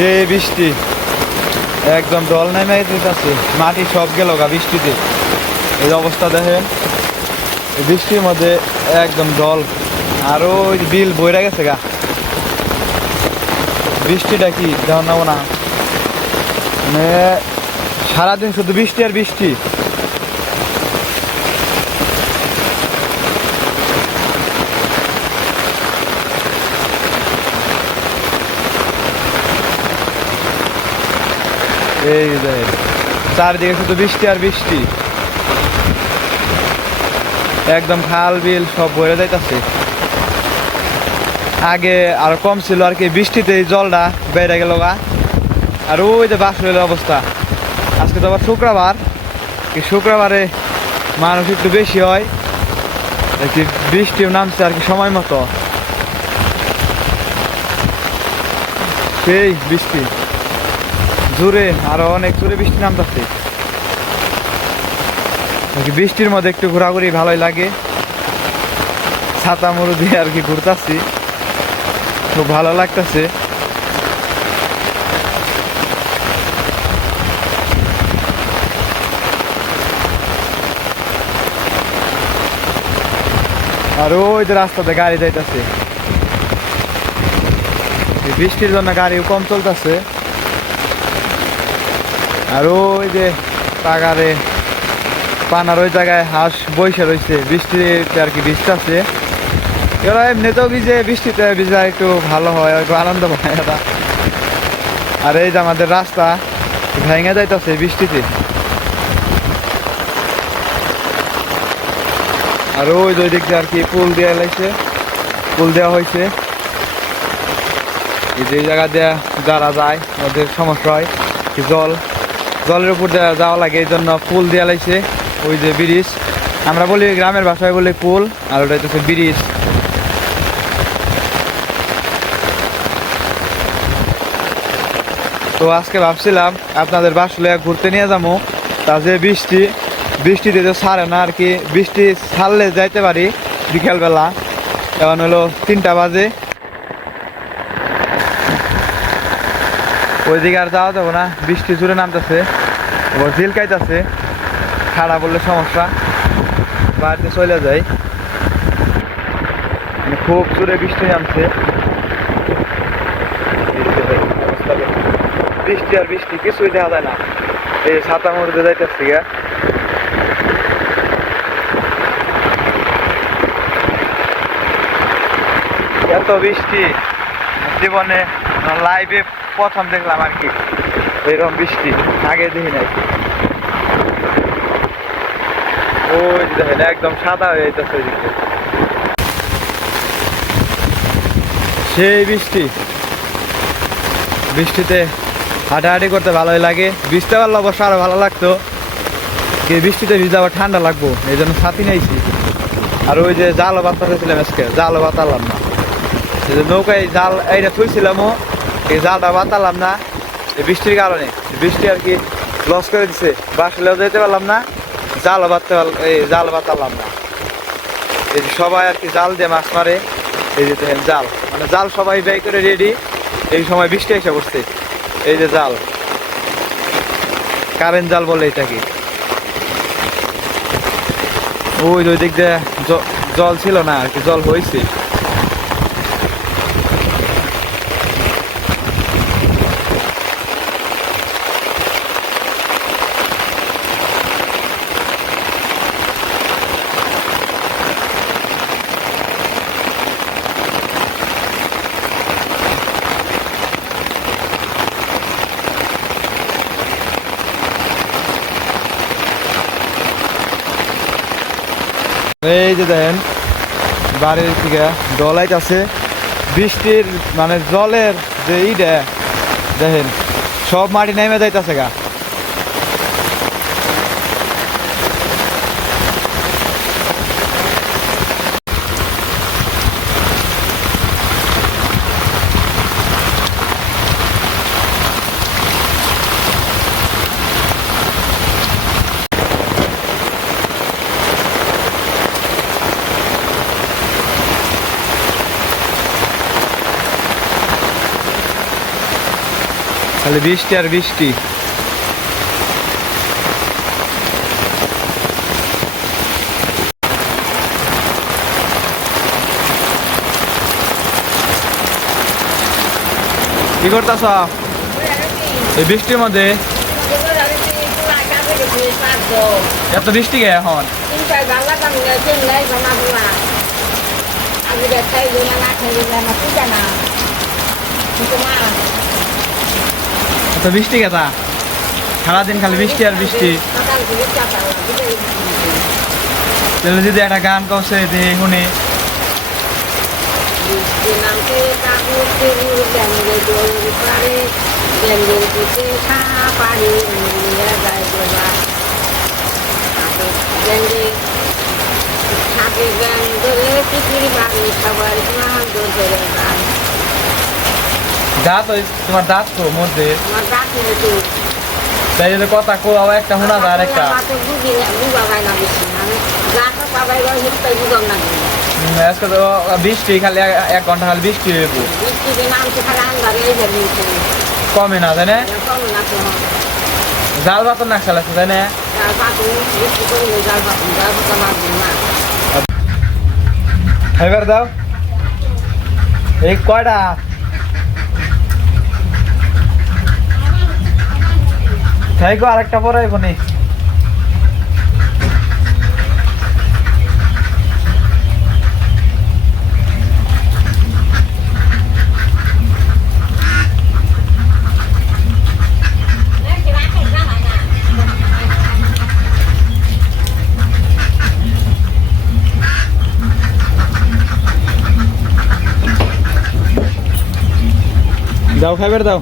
সে বৃষ্টি। একদম দল নেমে দিতেছে। মাটি সব গেল গা বৃষ্টিতে। এই অবস্থা দেখেন। বৃষ্টির মধ্যে একদম দল। আরও ওই বিল বইরা গেছে গা। বৃষ্টিটা কি? জানাব না মানে সারাদিন শুধু বৃষ্টি আর বৃষ্টি। এই যে, চারদিকে শুধু বৃষ্টি আর বৃষ্টি। একদম খাল বিল সব ভরে যাইতেছে। আগে আর কম ছিল আর কি, বৃষ্টিতে জলটা বেড়ে গেল গা। আর ওই যে বাস অবস্থা। আজকে তো আবার শুক্রবার। কি শুক্রবারে মানুষ একটু বেশি হয়। কি বৃষ্টিও নামছে আর কি সময় মতো। সেই বৃষ্টি। জোরে, আরও অনেক জোরে বৃষ্টি নামতেছে। বৃষ্টির মধ্যে একটু ঘোরাঘুরি ভালোই লাগে। ছাতা মরু দিয়ে আর কি ঘুরতাছি। খুব ভালো লাগতেছে। আর ওই যে রাস্তাতে গাড়ি যাইতাছে। বৃষ্টির জন্য গাড়িও কম চলতেছে। আর ওই যে টাকারে পানার ওই জায়গায় হাঁস বইসে রয়েছে বৃষ্টিতে আর কি বৃষ্টি আছে। এরা এমনিতেও ভিজে বৃষ্টিতে ভিজা একটু ভালো হয়, একটু আনন্দ পায় এরা। আর এই যে আমাদের রাস্তা, ভেঙে যাইতেছে বৃষ্টিতে। আর ওই ওই দিক দিয়ে আর কি পুল দেওয়া লাগছে, পুল দেওয়া হয়েছে এই যে জায়গা দিয়ে যারা যায়, ওদের সমস্যা হয় জল জলের উপর যাওয়া লাগে, এই জন্য পুল দেওয়া লাগছে, ওই যে ব্রিজ। আমরা বলি গ্রামের ভাষায় বলি পুল আর ওটা হচ্ছে ব্রিজ। তো আজকে ভাবছিলাম আপনাদের বাসলে ঘুরতে নিয়ে যাব তা যে বৃষ্টি, বৃষ্টিতে তো ছাড়ে না আর কি, বৃষ্টি ছাড়লে যাইতে পারি বিকেলবেলা। এখন হলো তিনটা বাজে। ওইদিকে আর যাওয়া যাব না, বৃষ্টি জুড়ে নামতেছে। ওর ঝিল কাইতেছে, খাড়া বললে সমস্যা। বাড়িতে চলে যাই। মানে খুব জোরে বৃষ্টি নামছে। বৃষ্টি আর বৃষ্টি কিছুই দেখা যায় না। এই ছাতা মরতে যাইতেছি গা এত বৃষ্টি, জীবনে লাইভে প্রথম দেখলাম আর কি। এরকম বৃষ্টি, আগে দেখি নাই। ওই দেখেন, একদম সাদা হয়ে যেতেছে ওইদিকে সেই বৃষ্টি। বৃষ্টিতে হাঁটাহাঁটি করতে ভালোই লাগে। বৃষ্টি পারলে অবশ্য আরও ভালো লাগতো। কি বৃষ্টিতে ভিজে আবার ঠান্ডা লাগবো, এই জন্য ছাতি নিয়েছি আর ওই যে জালও বাতাসেছিলাম আজকে, জালও বাতালাম না। নৌকায় জাল, এইটা থুইছিলামও। এই জালটা বাতালাম না। বৃষ্টির কারণে। বৃষ্টি আর কি লস করে দিছে। বাসলেও যেতে পারলাম না, জাল বাঁধতে পারলাম এই জাল বাতালাম না। এই সবাই আর কি জাল দিয়ে মাছ মারে। এই যে দেখেন জাল। মানে জাল সবাই ব্যয় করে রেডি এই সময় বৃষ্টি এসে পড়ছে। এই যে জাল। কারেন্ট জাল বলে এটাকে। ওই ওই দিক দিয়ে জল ছিল না আর কি, জল হয়েছে এই যে দেখেন, বাড়ির থেকে ডলাইট আছে। বৃষ্টির মানে জলের যে ইটা দেখেন, সব মাটি নেমে যাইতেছে গা। খালি বৃষ্টি আর বৃষ্টি। কি করতেছ? এই বৃষ্টির মধ্যে? এত বৃষ্টি গে এখন? এত বৃষ্টি গেতা সারাদিন খালি বৃষ্টি আর বৃষ্টি। যদি একটা গান দে শুনে। দাঁত ওই তোমার দাঁত তো মধ্যে। তাই যদি কথা কো আবার একটা শোনা যায় আর একটা। আজকে তো বৃষ্টি খালি এক- ঘণ্টা খালি বৃষ্টি হইব কমে না তাই না? জাল বাতর না খেলাচ্ছে তাই না? খাইবার দাও। এই কয়টা? খাইকো আরেকটা পরে আইব নি। দাও খাইবার দাও।